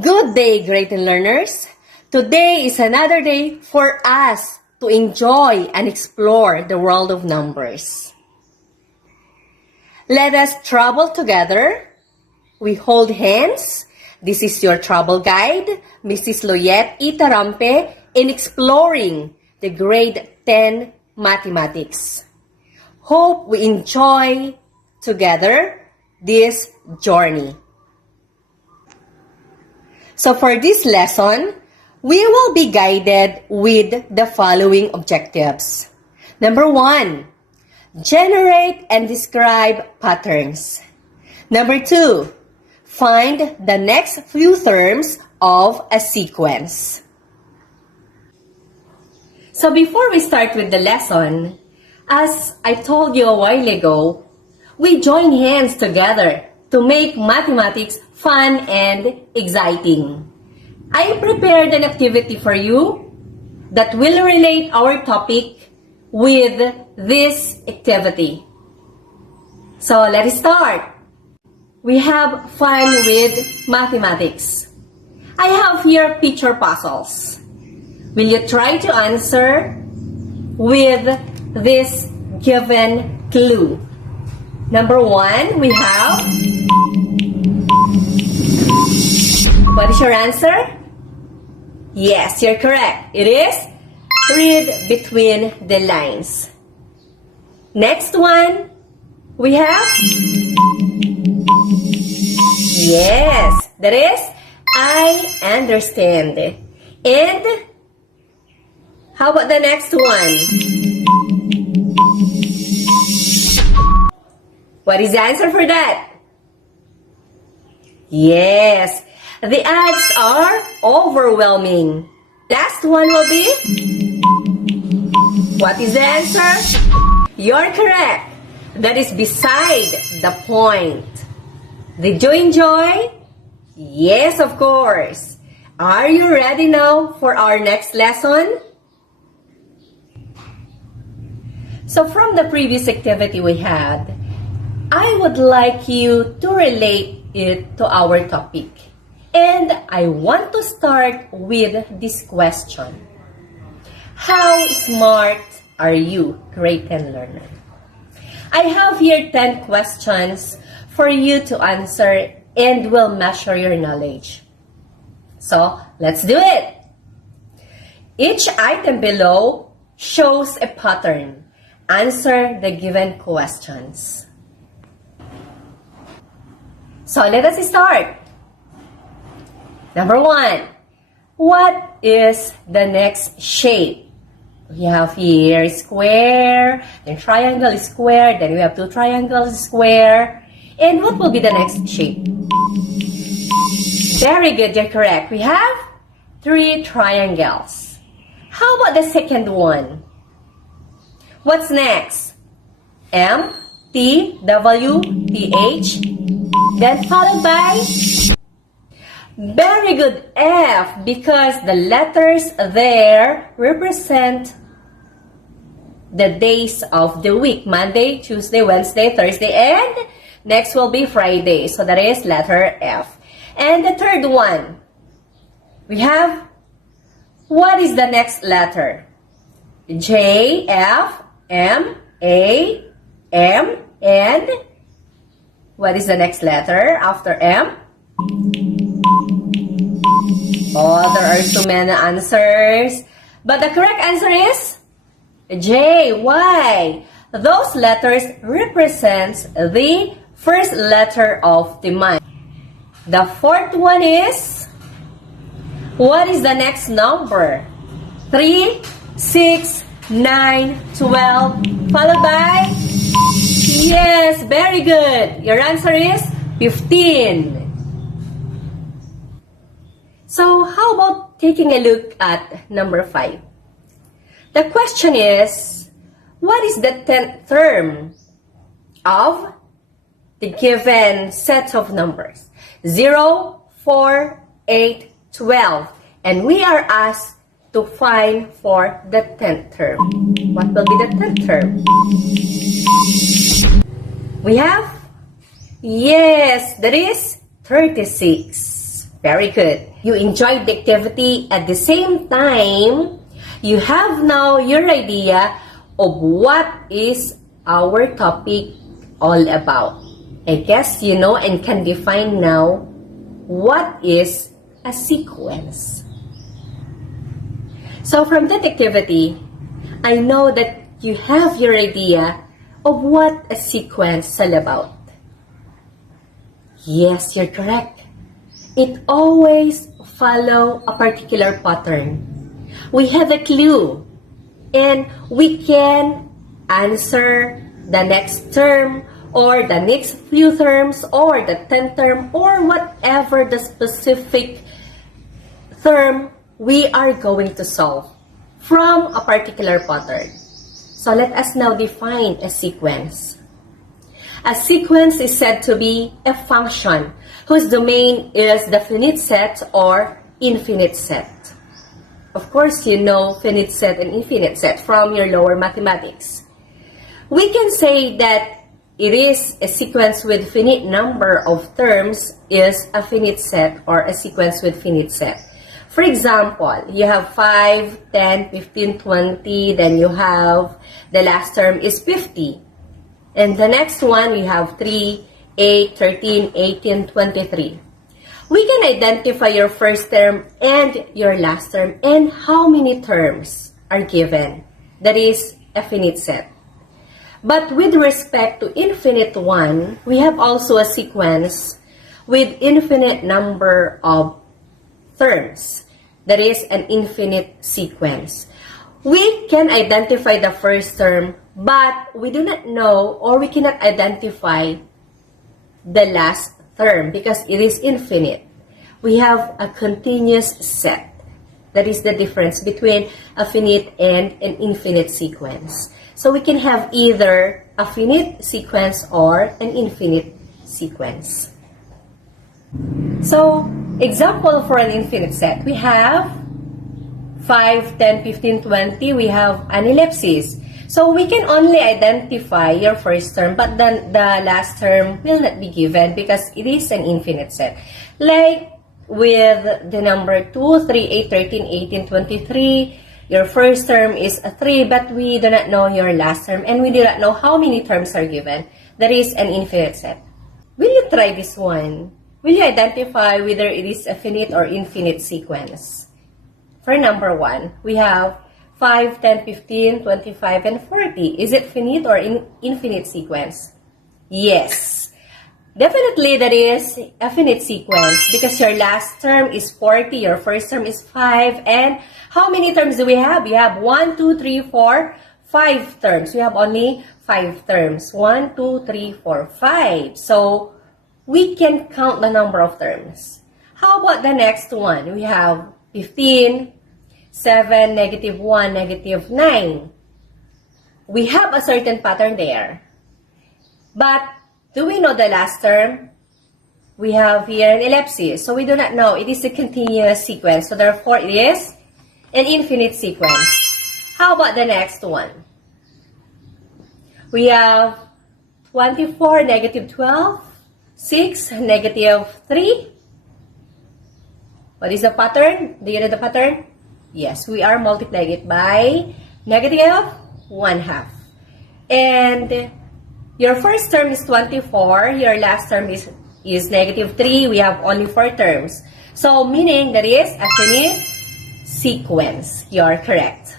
Good day, great learners. Today is another day for us to enjoy and explore the world of numbers. Let us travel together. We hold hands. This is your travel guide, Mrs. Loyette Itarampe, in exploring the grade 10 mathematics. Hope we enjoy together this journey. So for this lesson, we will be guided with the following objectives. Number 1, generate and describe patterns. Number 2, find the next few terms of a sequence. So before we start with the lesson, as I told you a while ago, we join hands together to make mathematics fun and exciting. I prepared an activity for you that will relate our topic with this activity. So let's start. We have fun with mathematics. I have here picture puzzles. Will you try to answer with this given clue? Number 1, we have... What is your answer? Yes, you're correct. It is read between the lines. Next one, we have... Yes, that is I understand. And how about the next one? What is the answer for that? Yes, the odds are overwhelming. Last one will be... What is the answer? You're correct. That is beside the point. Did you enjoy? Yes, of course. Are you ready now for our next lesson? So from the previous activity we had, I would like you to relate it to our topic. And I want to start with this question. How smart are you, grade 10 learner? I have here 10 questions for you to answer and will measure your knowledge. So, let's do it! Each item below shows a pattern. Answer the given questions. So, let us start. Number 1, what is the next shape? We have here square, then triangle square, then we have two triangles square. And what will be the next shape? Very good, you're correct. We have 3 triangles. How about the second one? What's next? M, T, W, T, H, then followed by... Very good, F, because the letters there represent the days of the week. Monday, Tuesday, Wednesday, Thursday, and next will be Friday. So that is letter F. And the third one, we have, what is the next letter? J, F, M, A, M, and what is the next letter after M? Oh, there are so many answers. But the correct answer is J. Why? Those letters represent the first letter of the month. The fourth one is... What is the next number? 3, 6, 9, 12, followed by... Yes, very good. Your answer is 15. So, how about taking a look at number 5? The question is, what is the 10th term of the given set of numbers? 0, 4, 8, 12. And we are asked to find for the 10th term. What will be the 10th term? We have, yes, that is 36. Very good. You enjoyed the activity. At the same time, you have now your idea of what is our topic all about. I guess you know and can define now what is a sequence. So from that activity, I know that you have your idea of what a sequence is all about. Yes, you're correct. It always follows a particular pattern. We have a clue and we can answer the next term or the next few terms or the 10th term or whatever the specific term we are going to solve from a particular pattern. So let us now define a sequence. A sequence is said to be a function whose domain is the finite set or infinite set. Of course, you know finite set and infinite set from your lower mathematics. We can say that it is a sequence with finite number of terms is a finite set or a sequence with finite set. For example, you have 5, 10, 15, 20, then you have the last term is 50. And the next one, we have 3, 8, 13, 18, 23. We can identify your first term and your last term and how many terms are given. That is a finite set. But with respect to infinite one, we have also a sequence with infinite number of terms. That is an infinite sequence. We can identify the first term, but we do not know or we cannot identify the last term because it is infinite. We have a continuous set. That is the difference between a finite and an infinite sequence. So we can have either a finite sequence or an infinite sequence. So, example for an infinite set. We have 5, 10, 15, 20. We have an ellipsis. So, we can only identify your first term, but then the last term will not be given because it is an infinite set. Like with the number 2, 3, 8, 13, 18, 23, your first term is a 3, but we do not know your last term and we do not know how many terms are given. That is an infinite set. Will you try this one? Will you identify whether it is a finite or infinite sequence? For number 1, we have 5, 10, 15, 25, and 40. Is it finite or infinite sequence? Yes. Definitely that is a finite sequence because your last term is 40, your first term is 5, and how many terms do we have? We have 1, 2, 3, 4, 5 terms. We have only 5 terms. 1, 2, 3, 4, 5. So, we can count the number of terms. How about the next one? We have 15, 7, negative 1, negative 9. We have a certain pattern there. But, do we know the last term? We have here an ellipsis. So, we do not know. It is a continuous sequence. So, therefore, it is an infinite sequence. How about the next one? We have 24, negative 12, 6, negative 3. What is the pattern? Do you know the pattern? Yes, we are multiplying it by negative 1/2. And your first term is 24. Your last term is negative 3. We have only 4 terms. So, meaning that is a finite sequence. You are correct.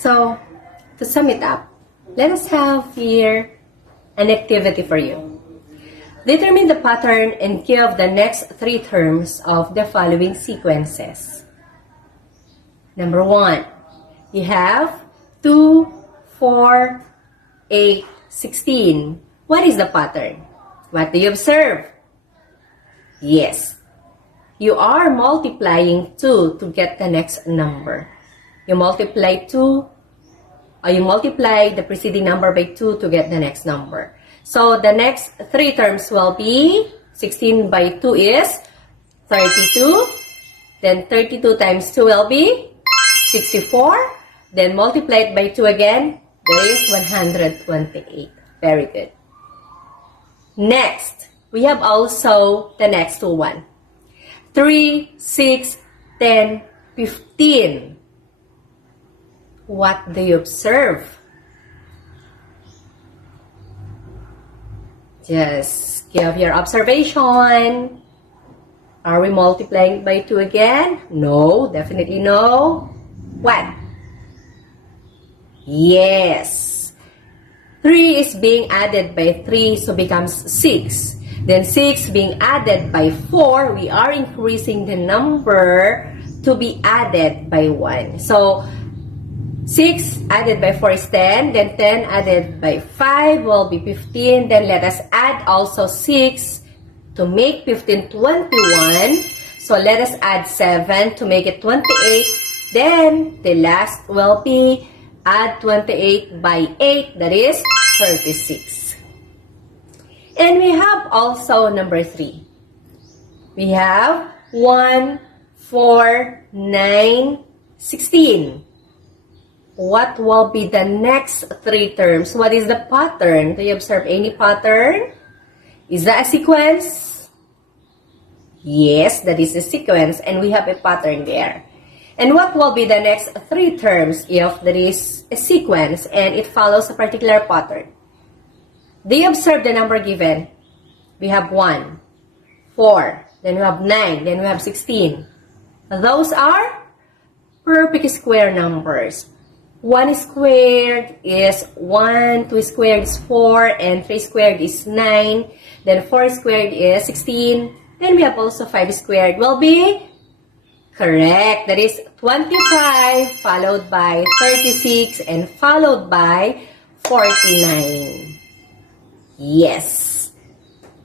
So, to sum it up, let us have here an activity for you. Determine the pattern and give the next 3 terms of the following sequences. Number 1, you have 2, 4, 8, 16. What is the pattern? What do you observe? Yes, you are multiplying 2 to get the next number. You multiply 2, or you multiply the preceding number by 2 to get the next number. So, the next 3 terms will be 16 by 2 is 32. Then, 32 times 2 will be 64. Then, multiply it by 2 again. There is 128. Very good. Next, we have also the next one. 3, 6, 10, 15. What do you observe? Just give your observation. Are we multiplying by 2 again? No, definitely no. What? Yes. 3 is being added by 3, so becomes 6. Then 6 being added by 4, we are increasing the number to be added by 1. So, 6 added by 4 is 10, then 10 added by 5 will be 15, then let us add also 6 to make 15 21. So, let us add 7 to make it 28, then the last will be add 28 by 8, that is 36. And we have also number 3. We have 1, 4, 9, 16. What will be the next 3 terms? What is the pattern? Do you observe any pattern? Is that a sequence? Yes, that is a sequence, and we have a pattern there. And what will be the next 3 terms if there is a sequence and it follows a particular pattern? Do you observe the number given? We have 1, 4, then we have 9, then we have 16. Those are perfect square numbers. 1 squared is 1, 2 squared is 4, and 3 squared is 9. Then 4 squared is 16. Then we have also 5 squared will be correct. That is 25 followed by 36 and followed by 49. Yes,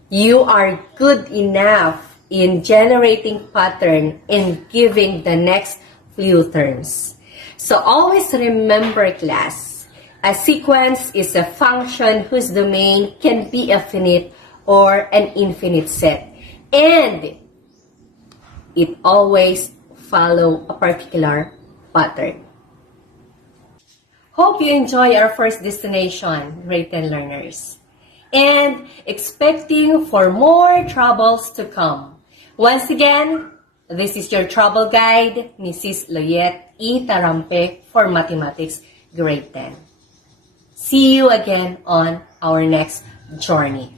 you are good enough in generating pattern and giving the next few terms. So always remember, class, a sequence is a function whose domain can be a finite or an infinite set. And it always follow a particular pattern. Hope you enjoy our first destination, grade 10 learners. And expecting for more troubles to come. Once again, this is your trouble guide, Mrs. Loyet E. Tarampe for Mathematics Grade 10. See you again on our next journey.